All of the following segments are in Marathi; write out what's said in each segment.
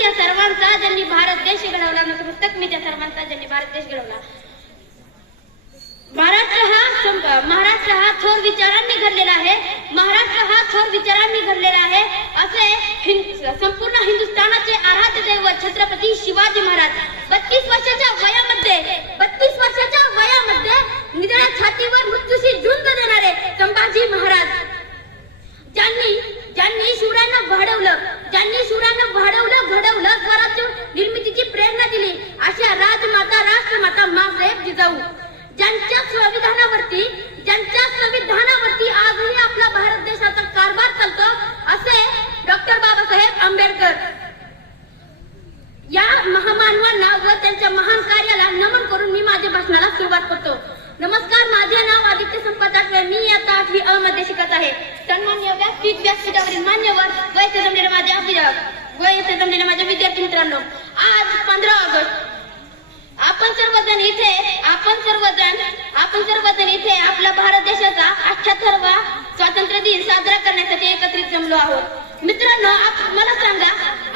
त्या सर्वांचा ज्यांनी भारत देश घडवला नतमस्तक मी त्या सर्वांचा ज्यांनी भारत देश घडवला. महाराष्ट्र हा महाराष्ट्र हा थोर विचारांनी घडलेला आहे. महाराष्ट्र हा थोर विचारांनी घडलेला आहे. असे संपूर्ण हिंदुस्थानाचे आराध्य दैवत छत्रपती शिवाजी महाराज बत्तीस वर्षाच्या वयामध्ये बत्तीस वर्षाच्या वयामध्ये निधळ्या छातीवर मृत्यूशी झुंज देणारे संभाजी महाराज. ज्यांनी ज्यांनी शिवरायांना वाढवलं त्यांनी शिवरायांना वाढवलं घडवलं स्वराज्य निर्मितीची प्रेरणा दिली. अशा राजमाता राष्ट्रमाता मासाहेब जिजाऊ. ज्यांच्या संविधानावरती ज्यांच्या संविधानावरती आजही आपला भारत देशाचा कारभार चालतो असे डॉक्टर बाबासाहेब आंबेडकर. या महामानवांना व त्यांच्या महान करत आहे. सन्मान्य व्यासपीठ व्यासपीठावरील मान्यवर व येथे जमलेले माझे अभिभावक व येथे जमलेले माझे विद्यार्थी मित्रांनो आज पंधरा ऑगस्ट. आपण सर्वजण इथे आपण सर्वजण आपण सर्वजण इथे आपला भारत देशाचा अठ्याहत्तरवा स्वातंत्र्य दिन साजरा करण्यासाठी एकत्रित जमलो आहोत. मित्रांनो मला सांगा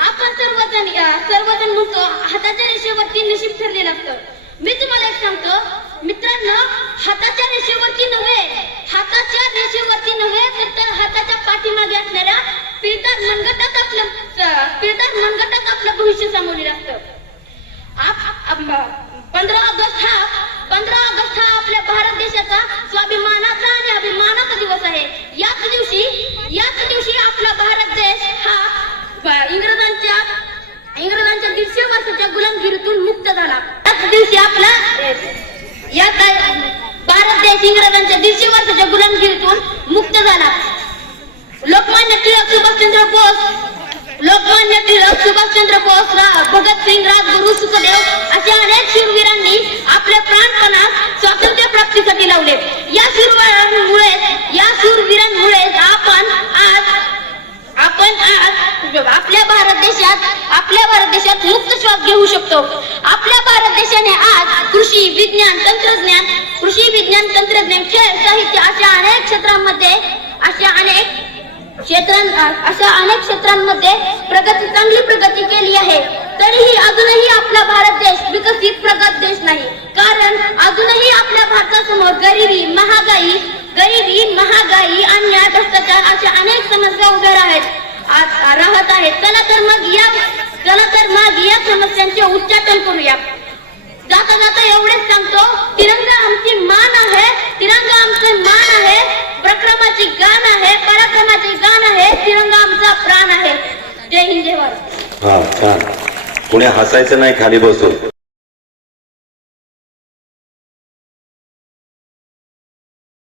आपण सर्वजण सर्वजण म्हणतो हाताच्या रेषेवरती नशीब ठरलेलं असतं. मी तुम्हाला एक सांगतो. मित्रांनो हाताच्या रेषेवरती नव्हे हाताच्या रेषेवरती नव्हे तर त्या हाताच्या पाठीमागे असणाऱ्या पिळदार मनगटात आपलं पिळदार मनगटात आपलं भविष्य सामोरे असतं. पंधरा ऑगस्ट हा पंधरा ऑगस्ट हा आपल्या भारत देशाचा स्वाभिमानाचा आणि अभिमानाचा दिवस आहे. याच दिवशी याच दिवशी आपला भारत देश हा इंग्रजांच्या इंग्रजांच्या दीडशे वर्षाच्या गुलामगिरीतून मुक्त झाला. याच दिवशी आपला या भारत देश इंग्रजांच्या दीडशे वर्षाच्या गुलामगिरीतून मुक्त झाला. लोकमान्य टिळक सुभाषचंद्र बोस लोकमान्य टिळक सुभाषचंद्र बोस भगतसिंग राजगुरु सुखदेव अशा अनेक शूरवीरांनी आपल्या प्राणपणास स्वातंत्र्य प्राप्तीसाठी लावले. या शूरवीरांमुळे या शूरवीरांमुळे आपण आज आपल्या भारत देशात आपल्या भारत देशात मुक्त श्वास घेऊ शकतो. आपल्या भारत देशाने आज कृषी विज्ञान तंत्रज्ञान कृषी विज्ञान तंत्रज्ञान खेळ साहित्य अशा अनेक क्षेत्रांमध्ये अशा अनेक क्षेत्रां अशा अनेक क्षेत्रांमध्ये प्रगती चांगली प्रगती केली आहे. तरीही अजूनही आपला भारत देश विकसित प्रगत देश नाही. कारण अजूनही आपल्या भारतासमोर गरिबी महागाई गरिबी महागाई अन्याय भ्रष्टाचार अशा अनेक समस्या उभ्या आहेत. राहत आहेत चला तर मग या चला तर मग या समस्यांचे उच्चाटन करूया. जाता जाता एवढेच सांगतो तिरंगा आमची मान आहे तिरंगा आमचे मान आहे प्रक्रमाची गान आहे पराक्रमाची गान आहे तिरंगा आमचा प्राण आहे. जय हिंद जय भारत. हा छान. हसायचं नाही खाली बसून.